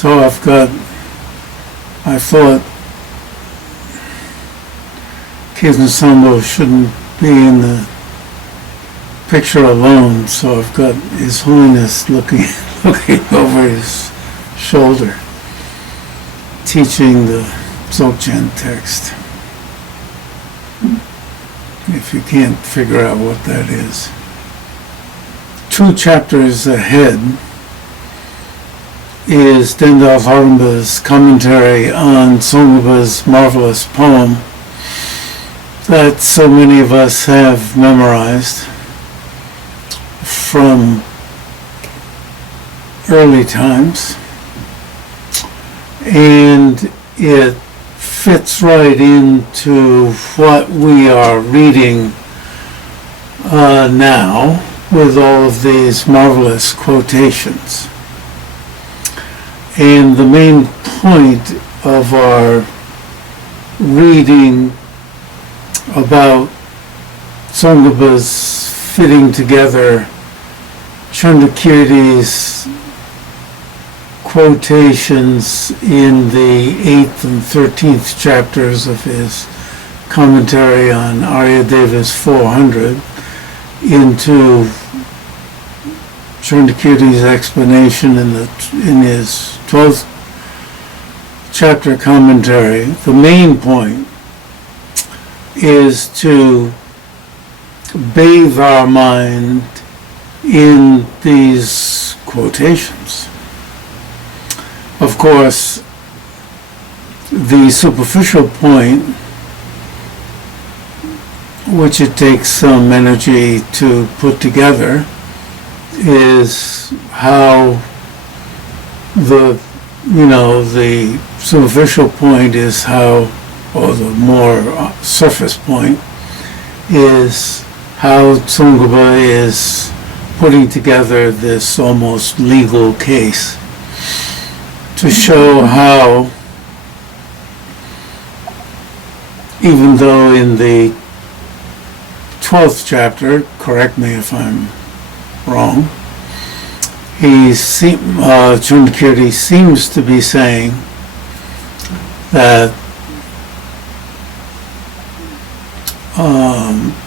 So I thought Keith Sambo shouldn't be in the picture alone, so I've got His Holiness looking over his shoulder, teaching the Dzogchen text. If you can't figure out what that is. 2 chapters ahead is Dendal Harumba's commentary on Tsongkhapa's marvelous poem that so many of us have memorized from early times, and it fits right into what we are reading now with all of these marvelous quotations. And the main point of our reading about Tsongkhapa's fitting together Chandrakirti's quotations in the 8th and 13th chapters of his commentary on Aryadeva's 400 into Chandrakirti's explanation in his 12th chapter commentary. The main point is to bathe our mind in these quotations. Of course, the superficial point, which it takes some energy to put together, is how the superficial point is how, or the more surface point, is how Tsongkhapa is putting together this almost legal case to show how, even though in the 12th chapter, correct me if I'm wrong, Chandrakirti seems to be saying that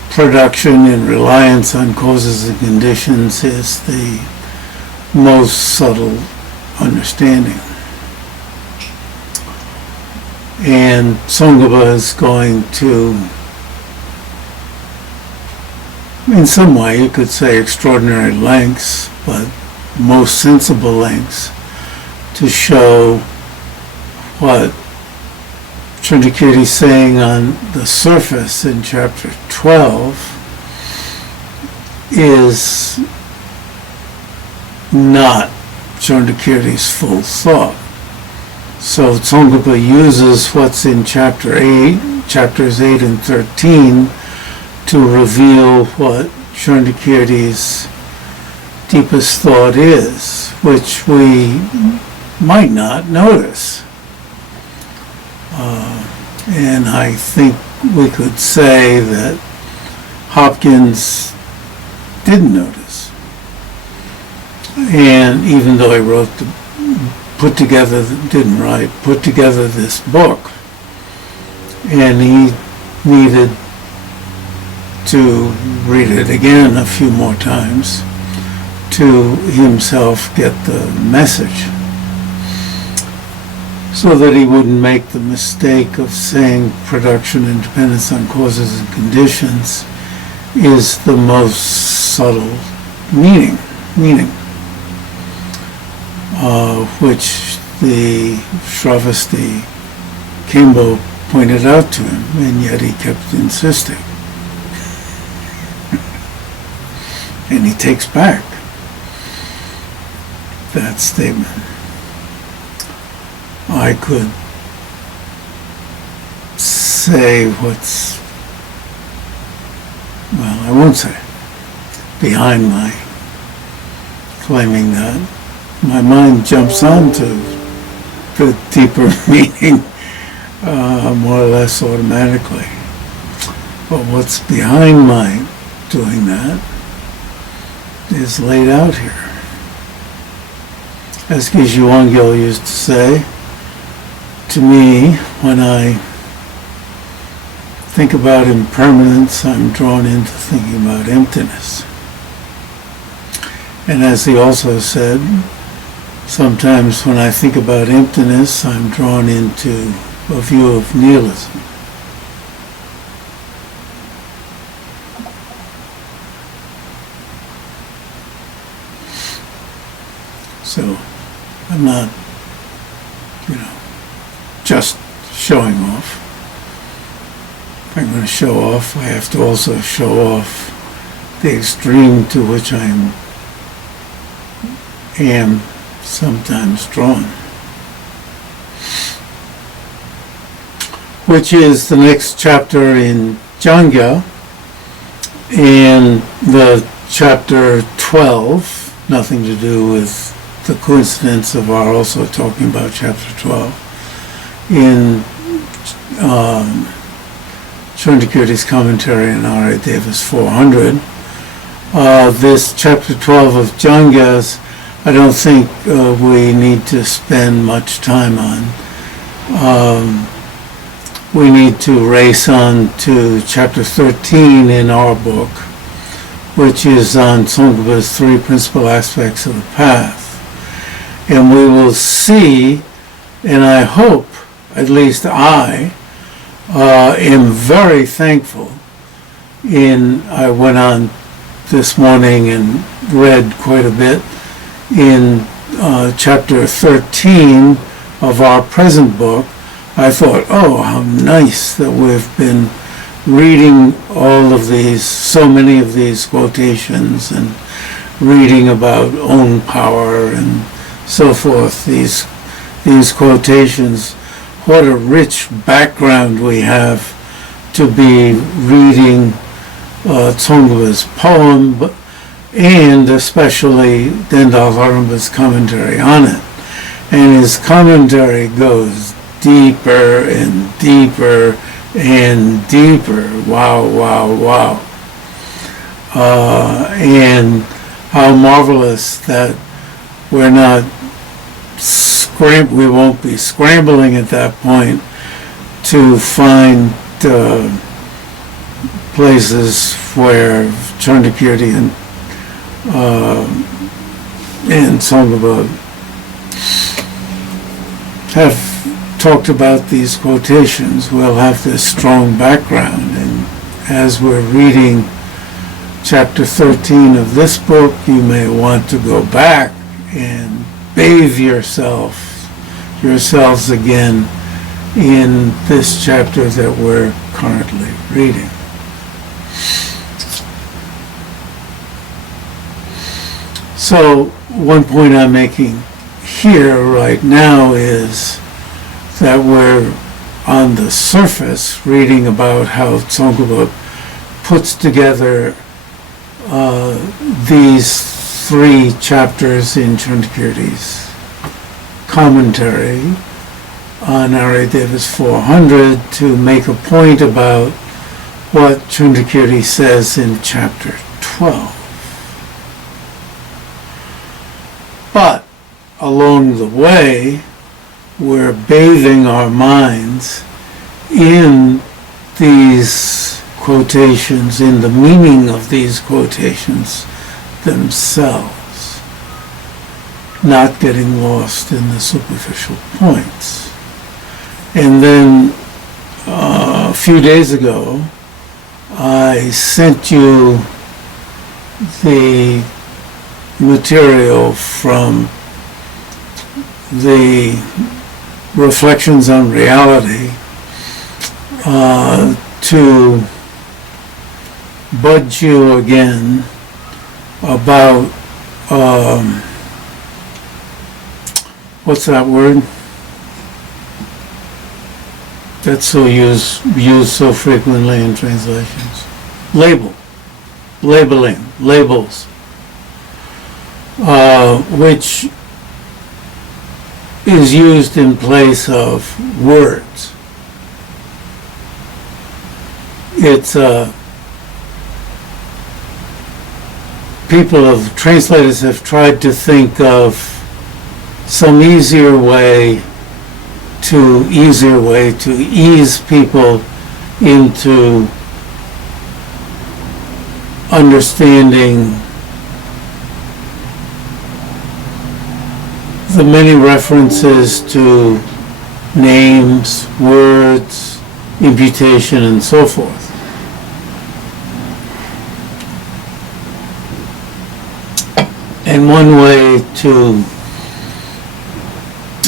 production and reliance on causes and conditions is the most subtle understanding. And Tsongkhapa is going to, in some way you could say extraordinary lengths, but most sensible lengths, to show what Chandrakirti is saying on the surface in chapter 12 is not Chandrakirti's full thought. So Tsongkhapa uses what's in chapters 8 and 13, to reveal what Chandrakirti's deepest thought is, which we might not notice. And I think we could say that Hopkins didn't notice. And even though he put together this book, and he needed to read it again a few more times to himself get the message, so that he wouldn't make the mistake of saying production and dependence on causes and conditions is the most subtle meaning, which the Shravasti Kimbo pointed out to him, and yet he kept insisting. And he takes back that statement. I could say I won't say behind my claiming that. My mind jumps onto the deeper meaning more or less automatically. But what's behind my doing that is laid out here. as Geshe Wangyal used to say, to me, when I think about impermanence, I'm drawn into thinking about emptiness. And as he also said, sometimes when I think about emptiness, I'm drawn into a view of nihilism. So I'm not, just showing off. If I'm going to show off, I have to also show off the extreme to which I am sometimes drawn. Which is the next chapter in Jangya, in the chapter 12, nothing to do with the coincidence of our also talking about chapter 12, in Chandrakirti's commentary on R.A. Davis 400. This chapter 12 of Jangyas, I don't think we need to spend much time on. We need to race on to chapter 13 in our book, which is on Tsongkhapa's three principal aspects of the path. And we will see, and I hope, at least I, am very thankful I went on this morning and read quite a bit in chapter 13 of our present book. I thought, oh, how nice that we've been reading all of these, so many of these quotations, and reading about own power and so forth, these quotations. What a rich background we have to be reading Tsongkhapa's poem, and especially Dendal Harumba's commentary on it. And his commentary goes deeper and deeper and deeper. Wow, wow, wow. And how marvelous that we're not we won't be scrambling at that point to find places where Chandrakirti and Tsongkhapa have talked about these quotations. We'll have this strong background, and as we're reading chapter 13 of this book, you may want to go back and bathe yourselves again in this chapter that we're currently reading. So one point I'm making here right now is that we're on the surface reading about how Tsongkhapa puts together these three chapters in Chandrakirti's commentary on R.A. Davis 400 to make a point about what Chandrakirti says in chapter 12. But along the way, we're bathing our minds in these quotations, in the meaning of these quotations themselves, not getting lost in the superficial points. And then a few days ago, I sent you the material from the Reflections on Reality to budge you again about what's that word that's so used so frequently in translations? Labeling, labels, which is used in place of words. It's translators have tried to think of some easier way to ease people into understanding the many references to names, words, imputation, and so forth. And one way to,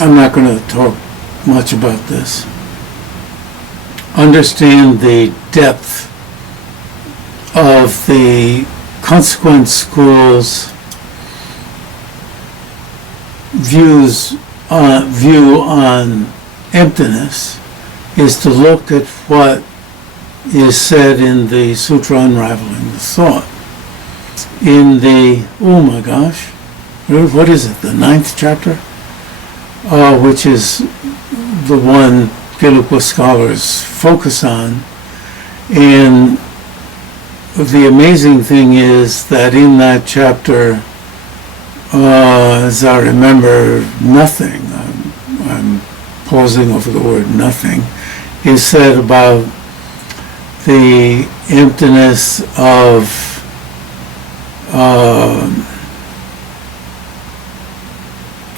I'm not going to talk much about this, understand the depth of the consequent school's view on emptiness is to look at what is said in the Sutra Unraveling the Thought. In the, oh my gosh, what is it, the 9th chapter? Which is the one Gelugpa scholars focus on. And the amazing thing is that in that chapter, as I remember, nothing, I'm pausing over the word nothing, is said about the emptiness of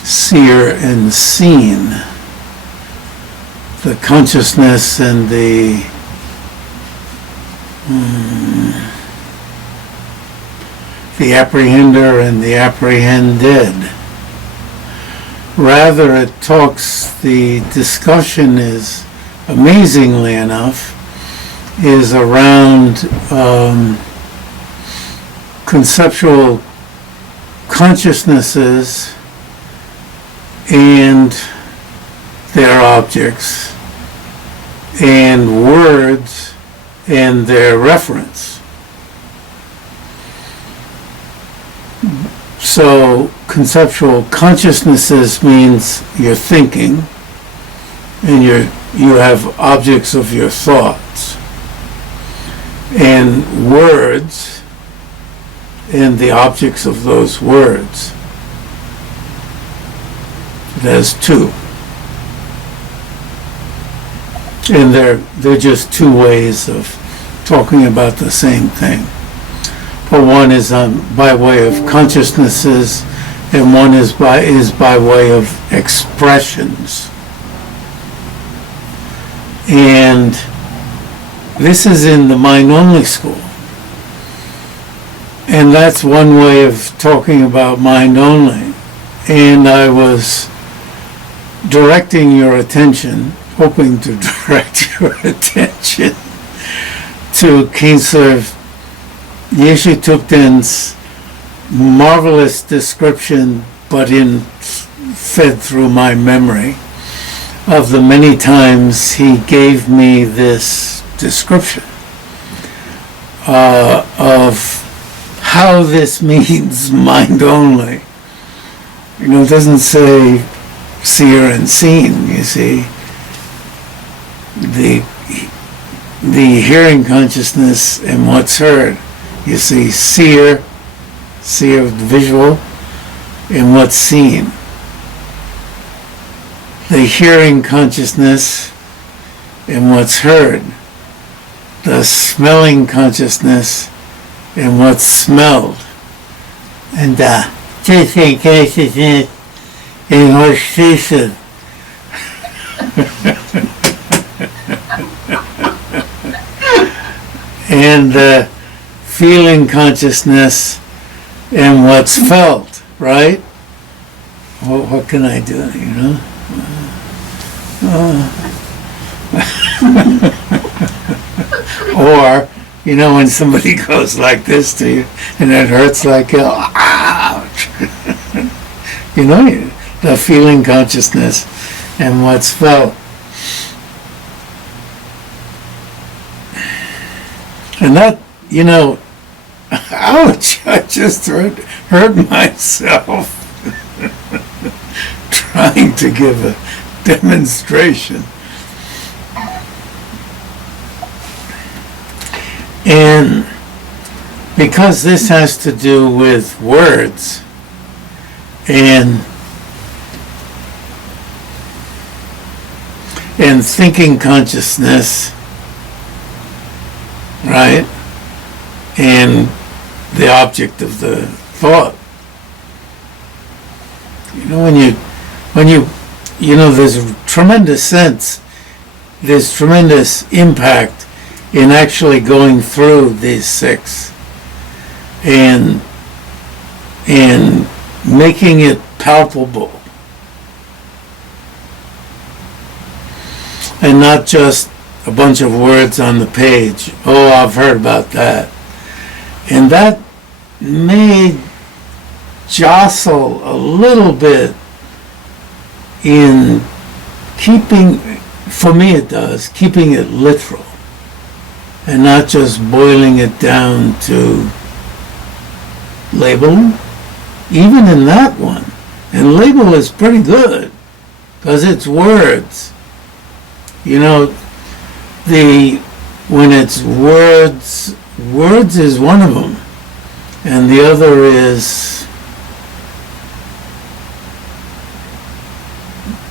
seer and seen, the consciousness and the apprehender and the apprehended. Rather, it talks, the discussion is, amazingly enough, is around conceptual consciousnesses and their objects, and words and their reference. So conceptual consciousnesses means you're thinking, and you have objects of your thoughts, and words and the objects of those words. There's two. And they're just two ways of talking about the same thing. But one is by way of consciousnesses, and one is by way of expressions. And this is in the mind-only school. And that's one way of talking about mind-only. And I was directing your attention, hoping to direct your attention to Khyentse Yeshe Thupten's marvelous description, but fed through my memory, of the many times he gave me this description of how this means mind only. You know, it doesn't say seer and seen, you see. The hearing consciousness and what's heard. You see seer of the visual, and what's seen. The hearing consciousness and what's heard. The smelling consciousness and what's smelled. And the tasting consciousness and what's tasted. And the feeling consciousness and what's felt, right? Well, what can I do, you know? Or, you know, when somebody goes like this to you and it hurts like hell, ouch! You know, the feeling consciousness and what's felt. And that, you know, ouch, I just hurt myself trying to give a demonstration. And because this has to do with words and and thinking consciousness, right? And the object of the thought. You know, there's tremendous impact in actually going through these six and making it palpable, and not just a bunch of words on the page. Oh, I've heard about that. And that may jostle a little bit in keeping, for me it does, keeping it literal and not just boiling it down to labeling. Even in that one. And label is pretty good because it's words. You know, when it's words is one of them, and the other is,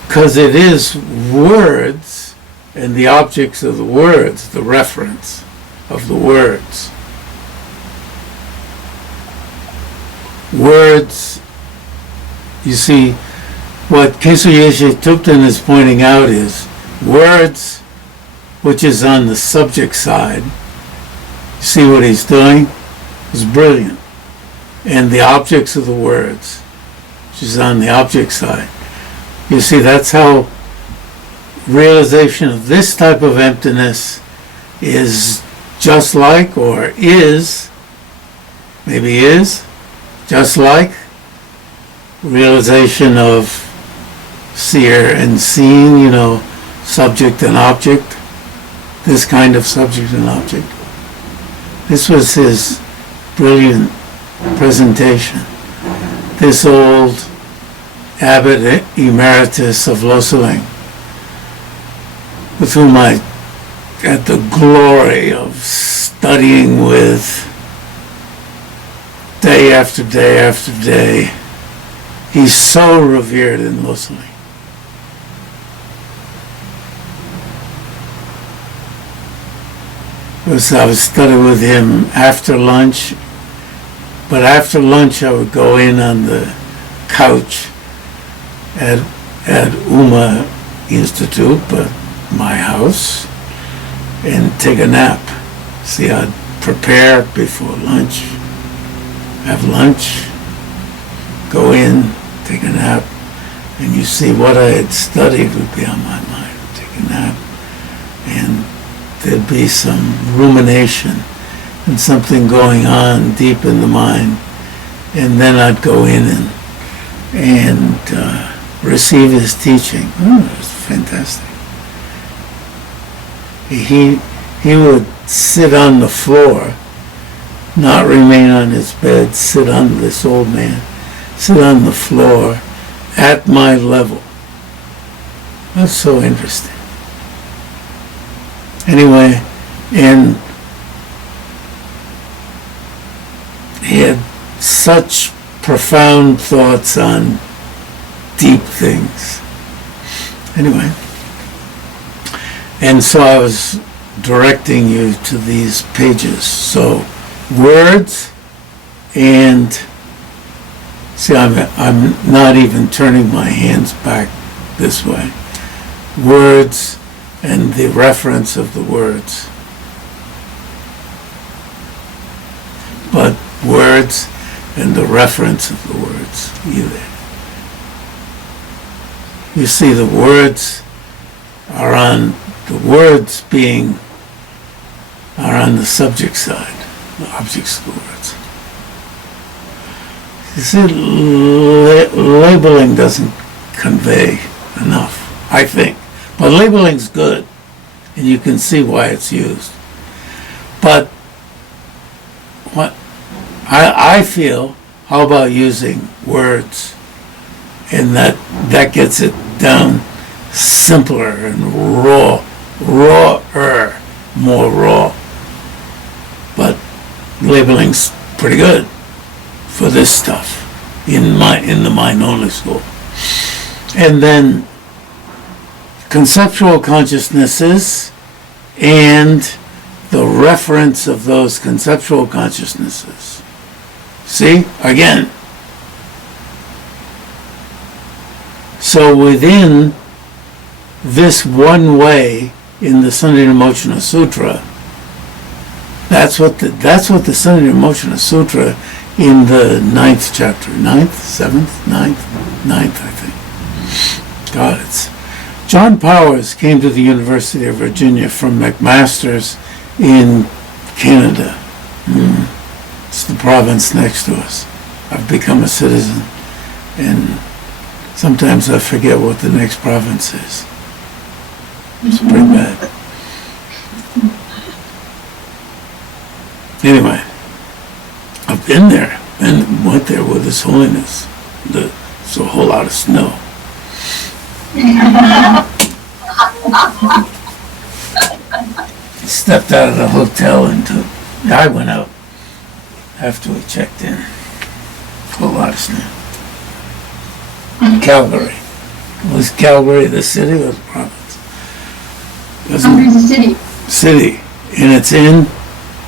because it is words and the objects of the words, the reference of the words. Words, you see, what Kesuyeshe Tupten is pointing out is words, which is on the subject side. You see what he's doing? Is brilliant. And the objects of the words, which is on the object side. You see, that's how realization of this type of emptiness is just like, or is, maybe is, just like realization of seer and seen, you know, subject and object, this kind of subject and object. This was his brilliant presentation. This old abbot emeritus of Loseling, with whom I had the glory of studying with day after day after day. He's so revered in Loseling. I would study with him after lunch, but after lunch I would go in on the couch at Uma Institute, but my house, and take a nap. See, I'd prepare before lunch, have lunch, go in, take a nap, and you see what I had studied would be on my mind. Take a nap, and there'd be some rumination and something going on deep in the mind, and then I'd go in and receive his teaching. Oh, it was fantastic. He would sit on the floor, not remain on his bed, this old man, sit on the floor at my level. That's so interesting. Anyway, and he had such profound thoughts on deep things. Anyway, and so I was directing you to these pages. So words, and see, I'm not even turning my hands back this way. Words and the reference of the words. But words and the reference of the words, either. You see, the words are on the subject side, the objects of the words. You see, labeling doesn't convey enough, I think. But labeling's good, and you can see why it's used. But what I feel, how about using words? And that gets it down simpler and rawer, more raw. But labeling's pretty good for this stuff in the mind only school. And then conceptual consciousnesses and the reference of those conceptual consciousnesses. See? Again. So within this one way in the Sandhya Sutra, that's what the Sandhya Sutra in the 9th chapter, 9th, 7th, 9th, I think. God, it's... John Powers came to the University of Virginia from McMaster's in Canada. It's the province next to us. I've become a citizen, and sometimes I forget what the next province is. It's pretty bad. Anyway, I've been there and went there with His Holiness. There's a whole lot of snow. Stepped out of the hotel and I went out after we checked in. A whole lot of snow. Calgary. Was Calgary the city or the province? Calgary's the city. City. And it's in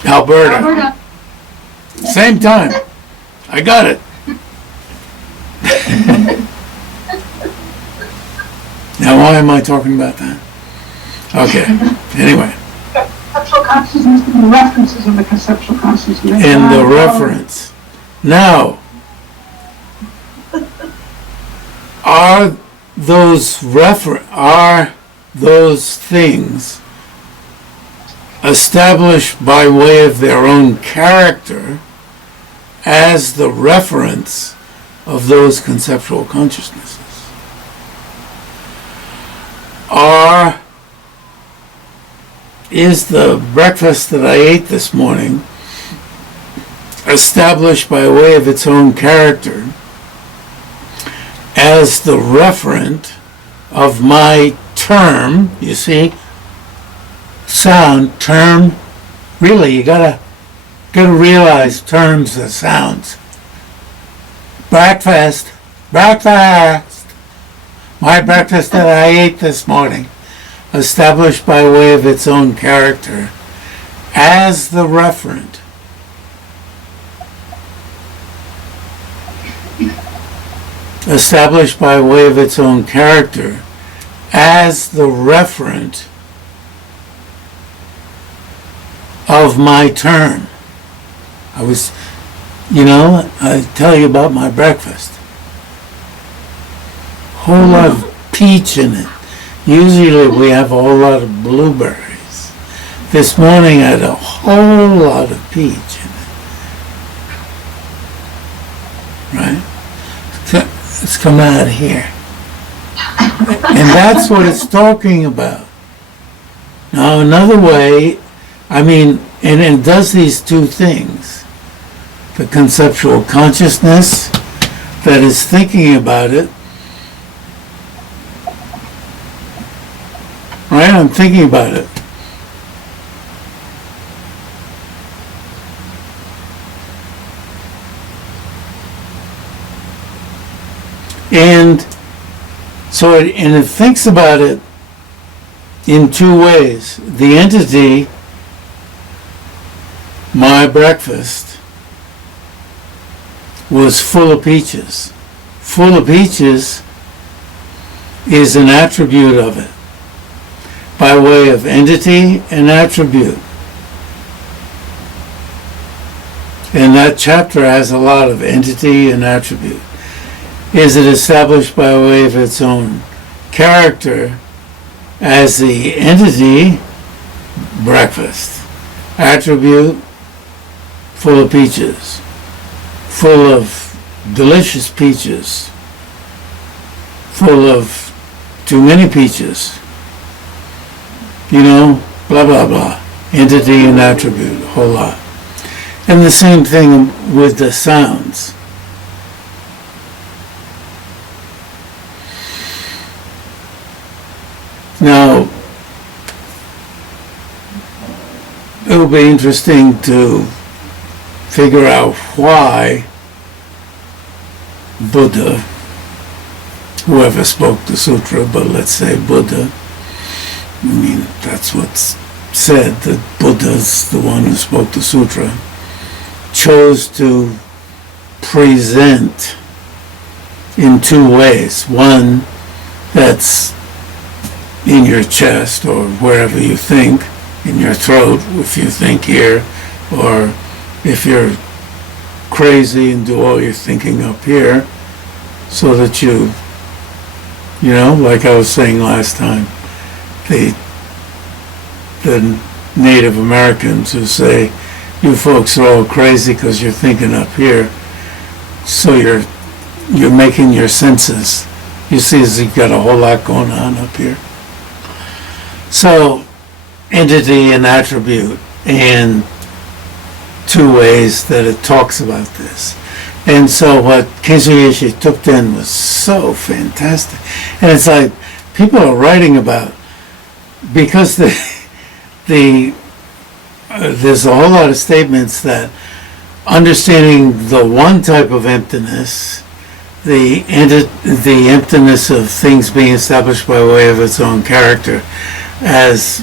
Alberta. Alberta. Same time. I got it. Now, why am I talking about that? Okay. Anyway. Conceptual consciousness and the references of the conceptual consciousness. And the reference. Now, are those things established by way of their own character as the reference of those conceptual consciousnesses? Or is the breakfast that I ate this morning established by way of its own character as the referent of my term? You see, sound, term, really, you gotta realize terms are sounds. Breakfast, my breakfast that I ate this morning, established by way of its own character as the referent established by way of its own character as the referent of my term. I tell you about my breakfast. Whole lot of peach in it. Usually we have a whole lot of blueberries. This morning I had a whole lot of peach in it. Right? It's come out of here. And that's what it's talking about. Now another way, and it does these two things. The conceptual consciousness that is thinking about it. Right? I'm thinking about it. And so it thinks about it in two ways. The entity, my breakfast, was full of peaches. Full of peaches is an attribute of it, by way of entity and attribute. And that chapter has a lot of entity and attribute. Is it established by way of its own character as the entity, breakfast, attribute, full of peaches, full of delicious peaches, full of too many peaches, blah, blah, blah, entity and attribute, a whole lot. And the same thing with the sounds. Now, it will be interesting to figure out why Buddha, whoever spoke the sutra, but let's say Buddha, I mean, that's what's said, that Buddha's the one who spoke the sutra, chose to present in two ways. One that's in your chest or wherever you think, in your throat if you think here, or if you're crazy and do all your thinking up here, so that you know, like I was saying last time, the Native Americans who say, you folks are all crazy because you're thinking up here, so you're making your senses, you see, you've got a whole lot going on up here. So, entity and attribute, and two ways that it talks about this. And so what Kenshi took then was so fantastic. And it's like, people are writing about, because there's a whole lot of statements that understanding the one type of emptiness, the emptiness of things being established by way of its own character, as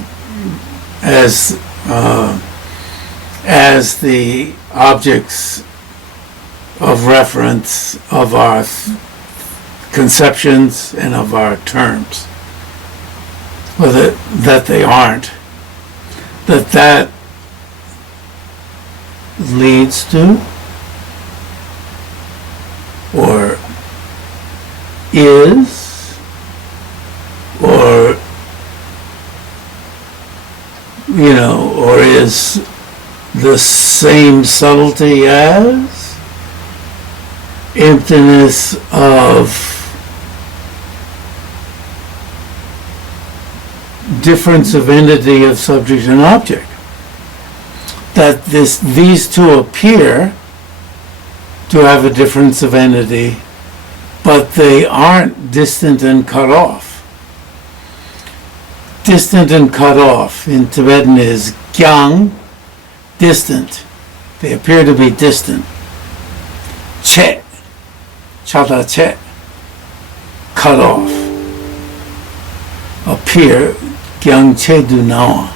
the objects of reference of our conceptions and of our terms, or that they aren't, that leads to, or is, or or is the same subtlety as emptiness of difference of entity of subject and object. That these two appear to have a difference of entity, but they aren't distant and cut off. Distant and cut off in Tibetan is gyang, distant. They appear to be distant. Che, chata che, cut off. Appear, gyang che du nawa,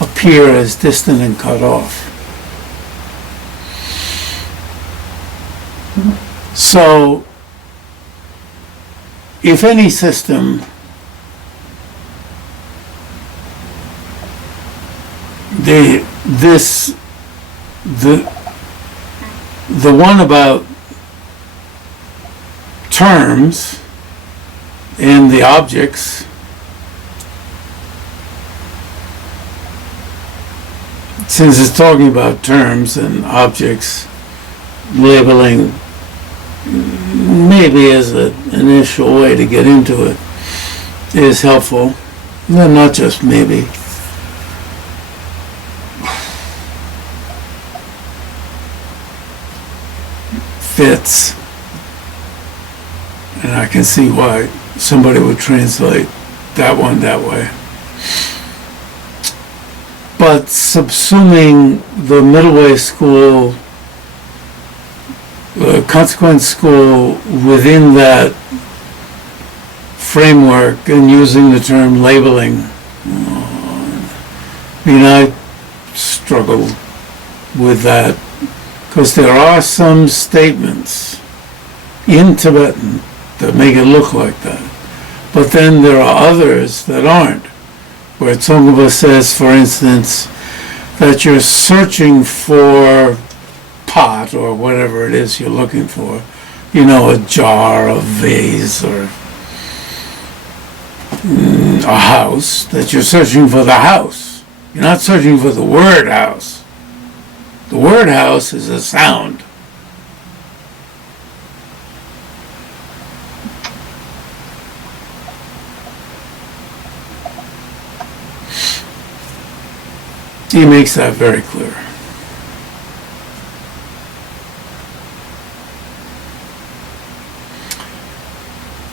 appear as distant and cut off. So, if any system the one about terms and the objects, since it's talking about terms and objects, labeling maybe as an initial way to get into it is helpful. No, not just maybe. Fits. And I can see why somebody would translate that one that way. But subsuming the middle way school, the consequence school within that framework and using the term labeling, I struggle with that, because there are some statements in Tibetan that make it look like that. But then there are others that aren't, where Tsongkhapa says, for instance, that you're searching for pot or whatever it is you're looking for, a jar, a vase, or a house, that you're searching for the house. You're not searching for the word house. The word house is a sound. He makes that very clear.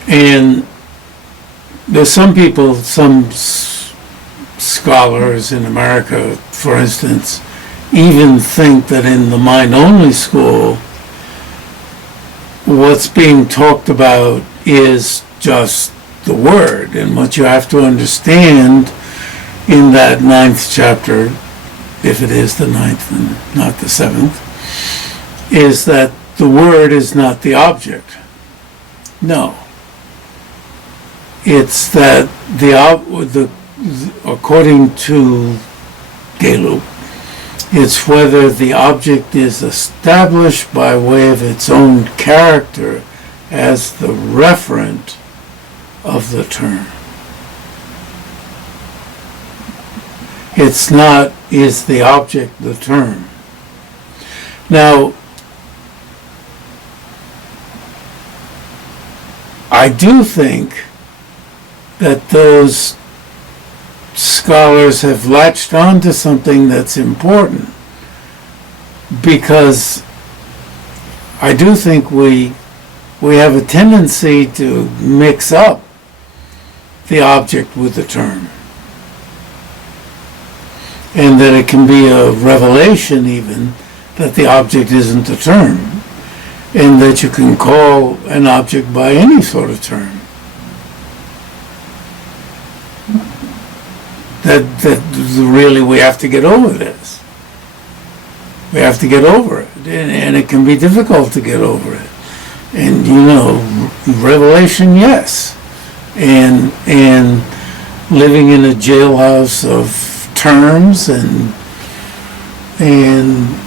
And there's some people, some scholars in America, for instance, even think that in the mind-only school, what's being talked about is just the word. And what you have to understand in that 9th chapter, if it is the 9th and not the 7th, is that the word is not the object. No. It's that according to Gelu, it's whether the object is established by way of its own character as the referent of the term. It's not, is the object the term. Now, I do think that those scholars have latched on to something that's important, because I do think we have a tendency to mix up the object with the term, and that it can be a revelation even that the object isn't the term, and that you can call an object by any sort of term. That really we have to get over this. We have to get over it, and it can be difficult to get over it. And revelation, yes, and living in a jailhouse of terms and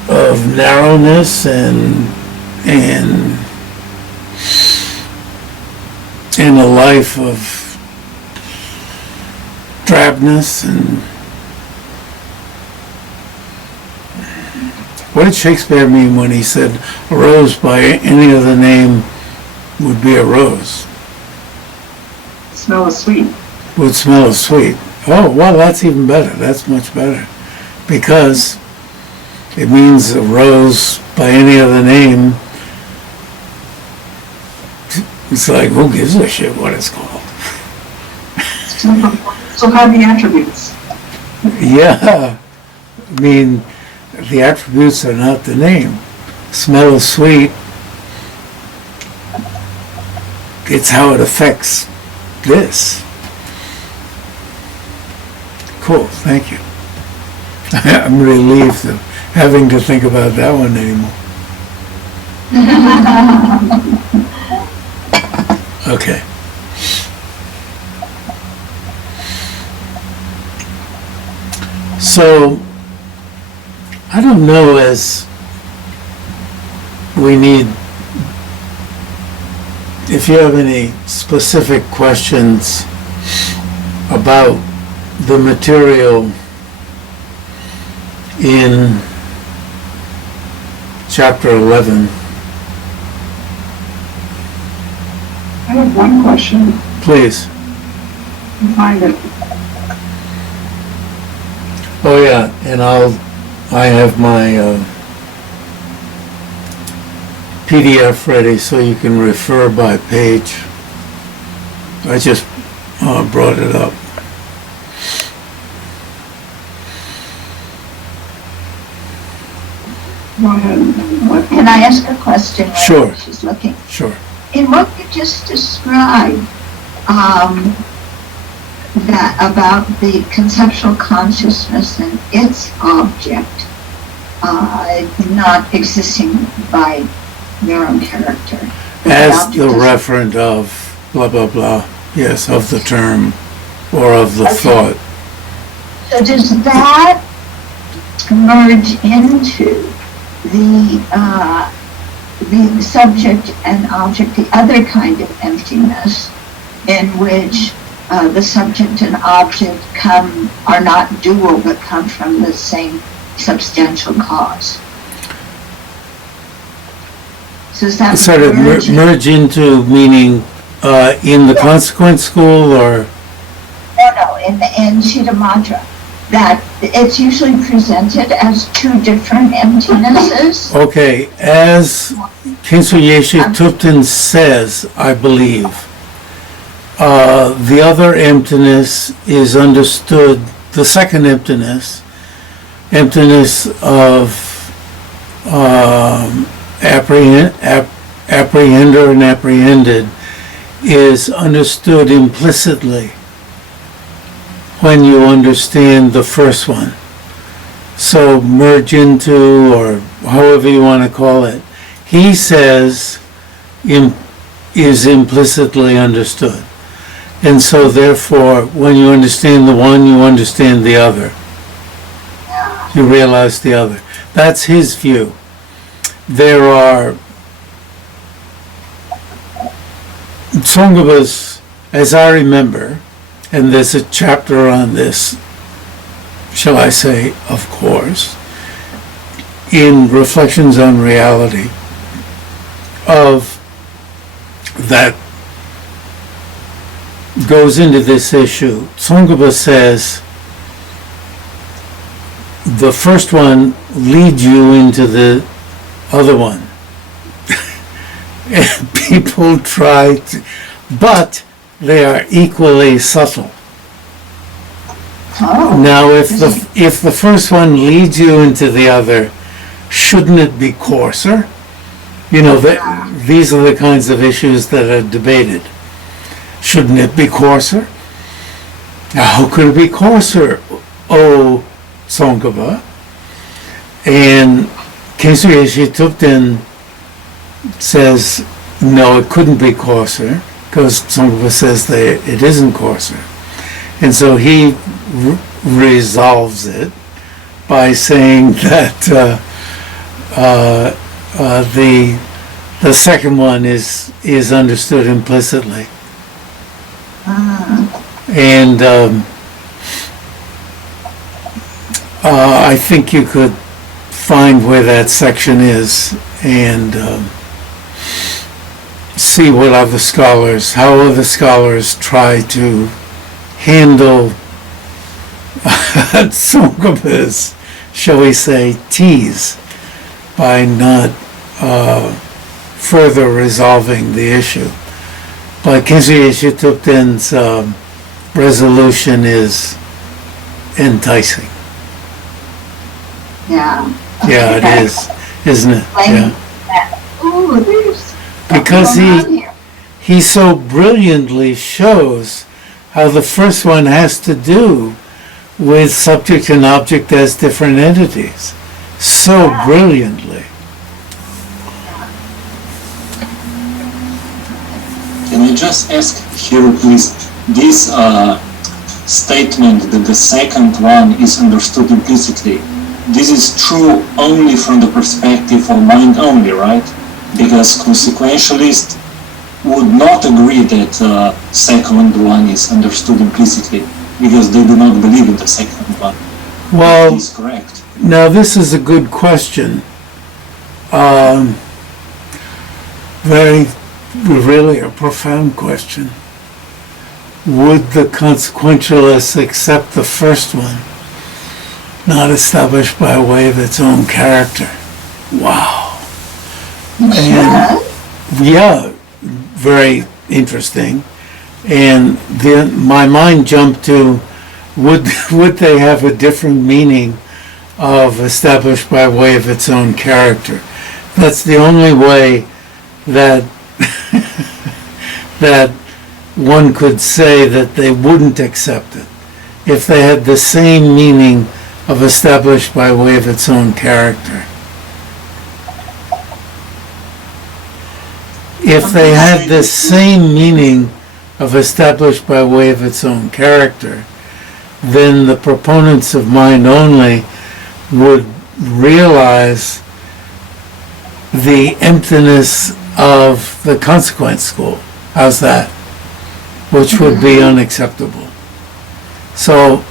of narrowness and in a life of drabness. And what did Shakespeare mean when he said a rose by any other name would be a rose? Smell is sweet. Would smell as sweet. Oh, well, that's even better. That's much better. Because it means a rose by any other name. It's like, who gives a shit what it's called? So how are the attributes? Yeah. I mean, the attributes are not the name. Smell is sweet. It's how it affects this. Cool, thank you. I'm relieved of having to think about that one anymore. Okay. So, I don't know, as we need, if you have any specific questions about the material in chapter 11. I have one question. Please. Find it. Oh yeah, and I have my PDF ready so you can refer by page. I just brought it up. Go ahead. Can I ask a question? while Sure. She's looking. Sure. In what you just described, that about the conceptual consciousness and its object not existing by their own character. As the referent of blah blah blah, yes, of the term or of the thought. So does that merge into the subject and object, the other kind of emptiness, in which the subject and object are not dual but come from the same substantial cause? So is that Sort of merge into, meaning in the consequence school, or? No, in Chitta Mantra, that it's usually presented as two different emptinesses. Okay, as Khyentse Yeshe Thupten says, I believe, the other emptiness is understood, the second emptiness of apprehender and apprehended, is understood implicitly when you understand the first one. So merge into, or however you want to call it, he says is implicitly understood. And so therefore, when you understand the one, you understand the other. You realize the other. That's his view. There are Tsongkhapa's, as I remember, and there's a chapter on this, shall I say, of course, in Reflections on Reality, of that goes into this issue. Tsongkhapa says the first one leads you into the other one. And people try to, but they are equally subtle. Oh, Now, if the first one leads you into the other, shouldn't it be coarser? You know, these are the kinds of issues that are debated. Shouldn't it be coarser? How could it be coarser, O Tsongkhapa? And Khyentse Thupten says, no, it couldn't be coarser, because Tsongkhapa says that it isn't coarser. And so he resolves it by saying that the second one is understood implicitly. And I think you could find where that section is and see what other scholars, how other scholars try to handle Tsongkhapa's, shall we say, tease by not further resolving the issue. But Khyentse Thupten's resolution is enticing. yeah. Yeah, it is, isn't it? Yeah. Ooh, there's Because going on here. he so brilliantly shows how the first one has to do with subject and object as different entities. So brilliantly. Can I just ask here, please, this statement that the second one is understood implicitly, this is true only from the perspective of mind only, right? Because consequentialists would not agree that second one is understood implicitly, because they do not believe in the second one. Well, Is correct. now this is a good question. Really a profound question. Would the consequentialists accept the first one, not established by way of its own character? Wow. And yeah, very interesting. And then my mind jumped to, would they have a different meaning of established by way of its own character? That's the only way that that one could say that they wouldn't accept it, if they had the same meaning of established by way of its own character. If they had the same meaning of established by way of its own character, then the proponents of mind only would realize the emptiness of the consequent school. How's that? Which would be unacceptable. So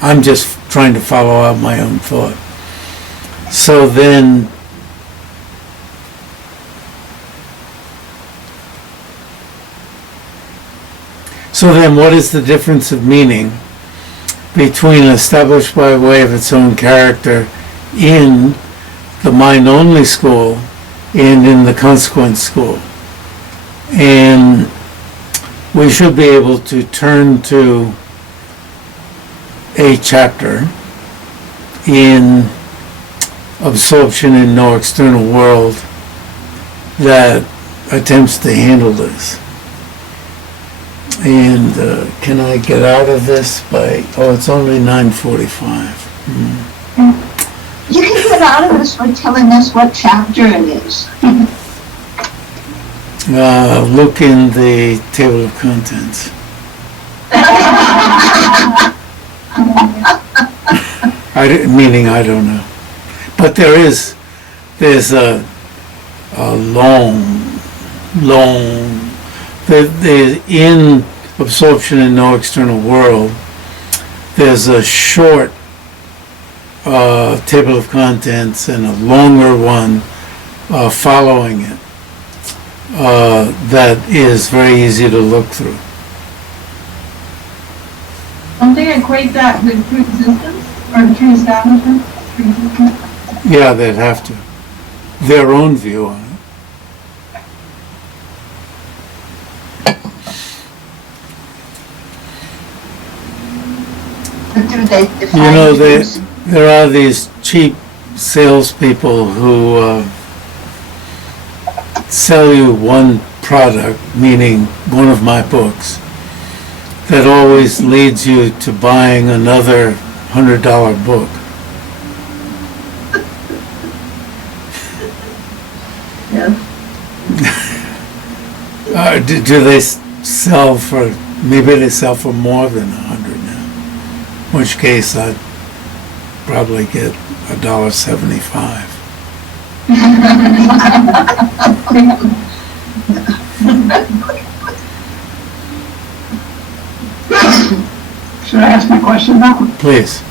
I'm just trying to follow out my own thought. So then what is the difference of meaning between established by way of its own character in the mind-only school and in the consequent school? And we should be able to turn to a chapter in Absorption in No External World that attempts to handle this. And can I get out of this by, oh, it's only 9:45. You can get out of this by telling us what chapter it is. Look in the table of contents. Meaning I don't know. But there's a in Absorption in No External World, there's a short table of contents and a longer one following it that is very easy to look through. Don't they equate that with pre-existence or pre-establishment? Pre-existence? Yeah, they'd have to. Their own view on it. But do they define You know, things? there are these cheap salespeople who sell you one product, meaning one of my books, that always leads you to buying another $100 book. Yeah. Do they sell for, maybe they sell for more than 100 now, in which case I'd probably get $1.75. Should I ask my question now? Please.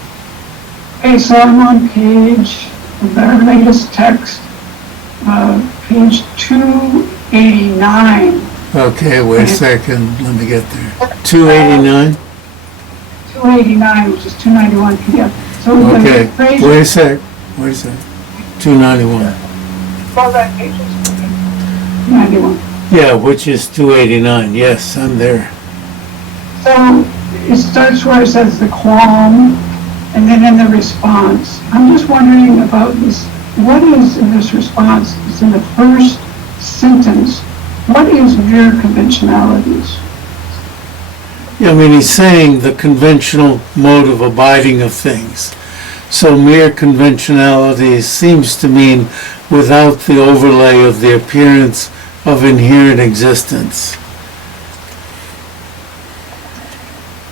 Okay, so I'm on page, the latest text, page 289. Okay, wait a second, let me get there. 289? 289, which is 291 p.m. So Okay, the phrase, wait a sec. 291. well, that page is 291. Yeah, which is 289, yes, I'm there. So it starts where it says the qualm, and then in the response. I'm just wondering about this. What is in this response? It's in the first sentence. What is mere conventionalities? Yeah, I mean, he's saying the conventional mode of abiding of things. So mere conventionality seems to mean without the overlay of the appearance of inherent existence.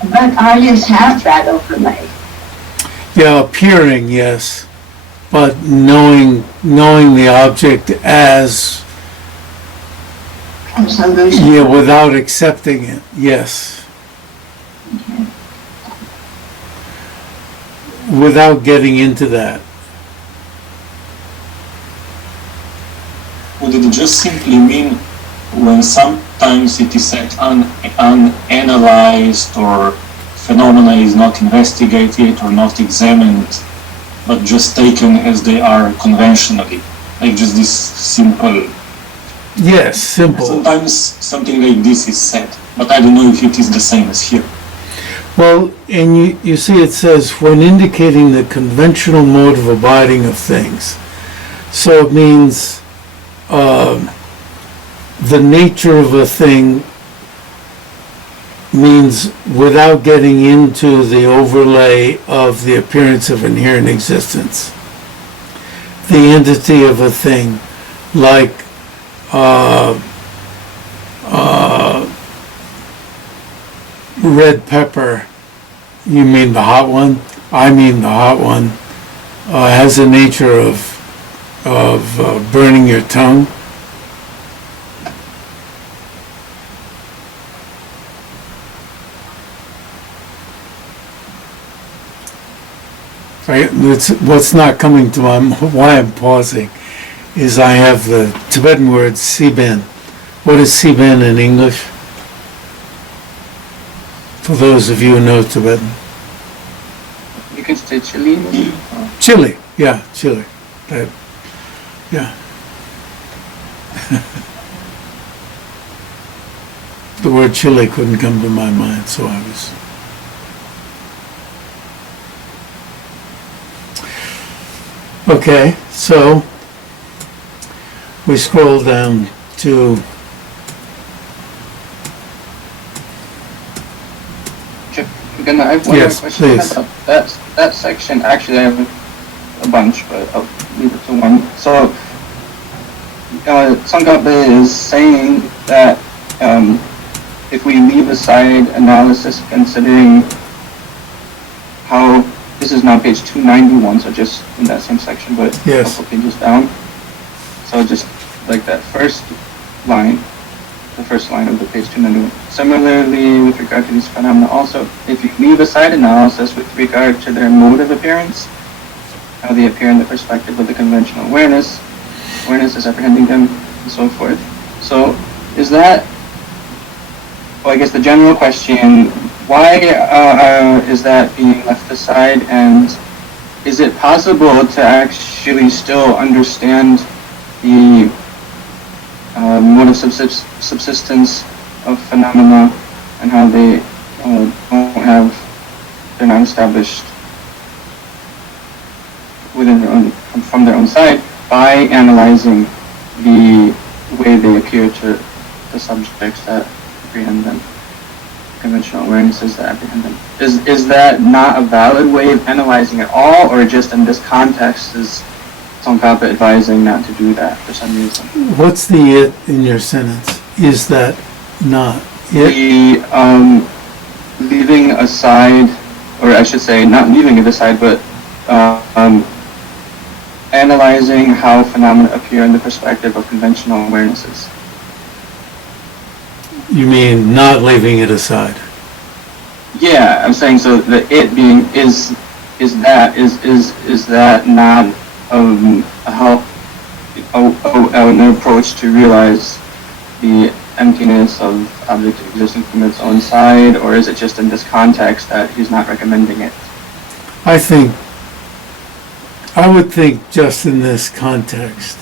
But artists have that overlay. Yeah, appearing, yes, but knowing the object as, Solution. yeah, without accepting it, yes. Okay. Without getting into that. Would it just simply mean when sometimes it is said unanalyzed or phenomena is not investigated or not examined, but just taken as they are conventionally, like just this simple. Yes, simple. Sometimes something like this is said, but I don't know if it is the same as here. Well, and you see it says, when indicating the conventional mode of abiding of things. So it means the nature of a thing means without getting into the overlay of the appearance of inherent existence. The entity of a thing, like red pepper, you mean the hot one? I mean the hot one, has a nature of burning your tongue. Right? What's not coming to my mind, why I'm pausing, is I have the Tibetan word siben. What is siben in English? For those of you who know Tibetan. You can say chili. Chili, yeah, chili. Yeah. The word chili couldn't come to my mind, so I was... Okay, so we scroll down to Again, I have one Yes, more question please. about that section. Actually, I have a bunch, but I'll leave it to one. So, Tsongkhapa is saying that if we leave aside analysis, considering how this is now page 291, so just in that same section, but Yes. a couple pages down. So just like that first line, the first line of the page 291. Similarly, with regard to these phenomena also, if you leave aside analysis with regard to their mode of appearance, how they appear in the perspective of the conventional awareness is apprehending them, and so forth. So is that, well, I guess the general question, why is that being left aside, and is it possible to actually still understand the mode of subsistence of phenomena and how they they're not established within their own, from their own side, by analyzing the way they appear to the subjects that apprehend them, conventional awarenesses that apprehend them? Is that not a valid way of analyzing at all, or just in this context is Tsongkhapa advising not to do that for some reason? What's the it in your sentence? Is that not it? The leaving aside, or I should say not leaving it aside, but analyzing how phenomena appear in the perspective of conventional awarenesses. You mean not leaving it aside? Yeah, I'm saying, so the it being is that not an approach to realize the emptiness of object existing from its own side, or is it just in this context that he's not recommending it? I would think just in this context.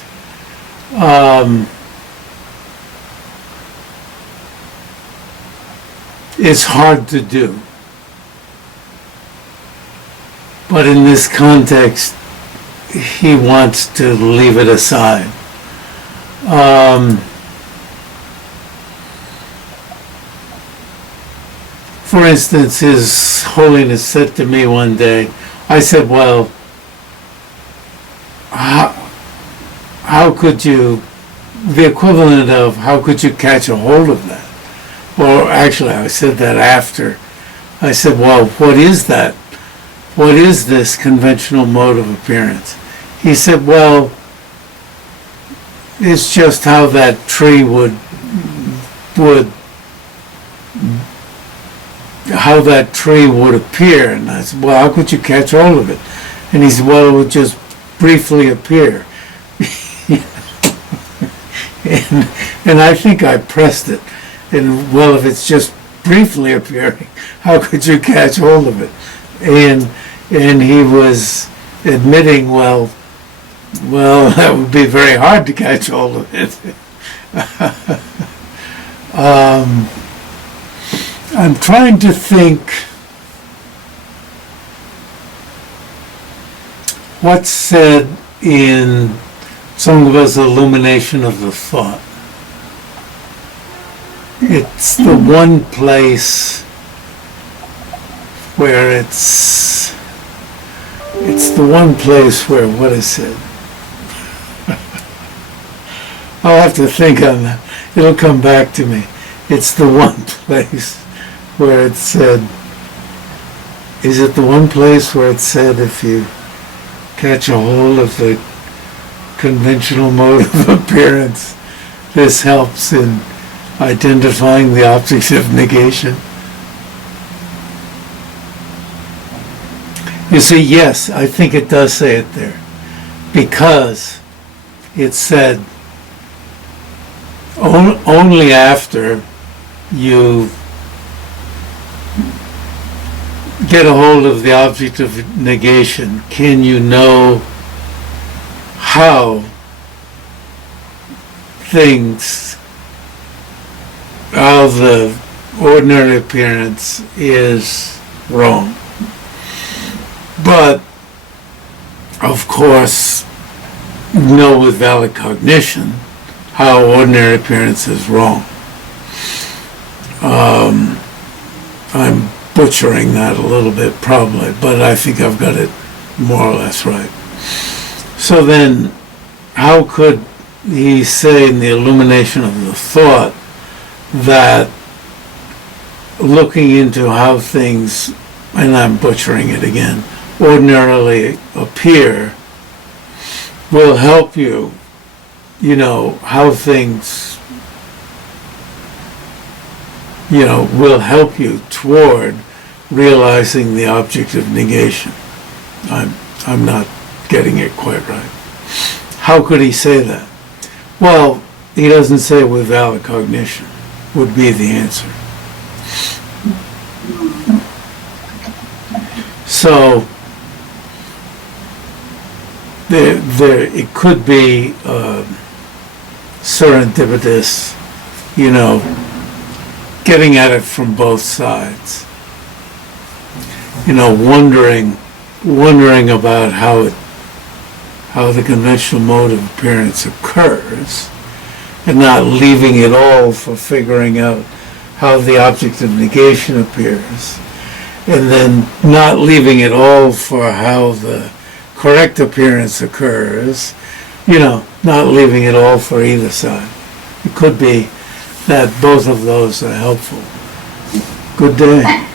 It's hard to do. But in this context, he wants to leave it aside. For instance, His Holiness said to me one day, I said, well, how could you, the equivalent of how could you catch a hold of that? Or actually, I said that after. I said, well, what is that? What is this conventional mode of appearance? He said, well, it's just how that tree how that tree would appear. And I said, well, how could you catch hold of it? And he said, well, it would just briefly appear. and I think I pressed it. And, well, if it's just briefly appearing, how could you catch hold of it? And he was admitting, well, that would be very hard to catch hold of it. I'm trying to think what's said in Tsongkhapa's illumination of the thought. It's the one place where it's the one place where, what is it? I'll have to think on that. It'll come back to me. It's the one place where it said, is it the one place where it said if you catch a hold of the conventional mode of appearance, this helps in identifying the objects of negation? You see, yes, I think it does say it there, because it said only after you get a hold of the object of negation can you know how the ordinary appearance is wrong. But, of course, know with valid cognition how ordinary appearance is wrong. I'm butchering that a little bit probably, but I think I've got it more or less right. So then, how could he say in the illumination of the thought that looking into how things, and I'm butchering it again, ordinarily appear will help you, how things, will help you toward realizing the object of negation. I'm not getting it quite right. How could he say that? Well, he doesn't say with valid cognition, would be the answer. So, it could be serendipitous, getting at it from both sides. Wondering about how the conventional mode of appearance occurs, and not leaving it all for figuring out how the object of negation appears, and then not leaving it all for how the correct appearance occurs, not leaving it all for either side. It could be that both of those are helpful. Good day.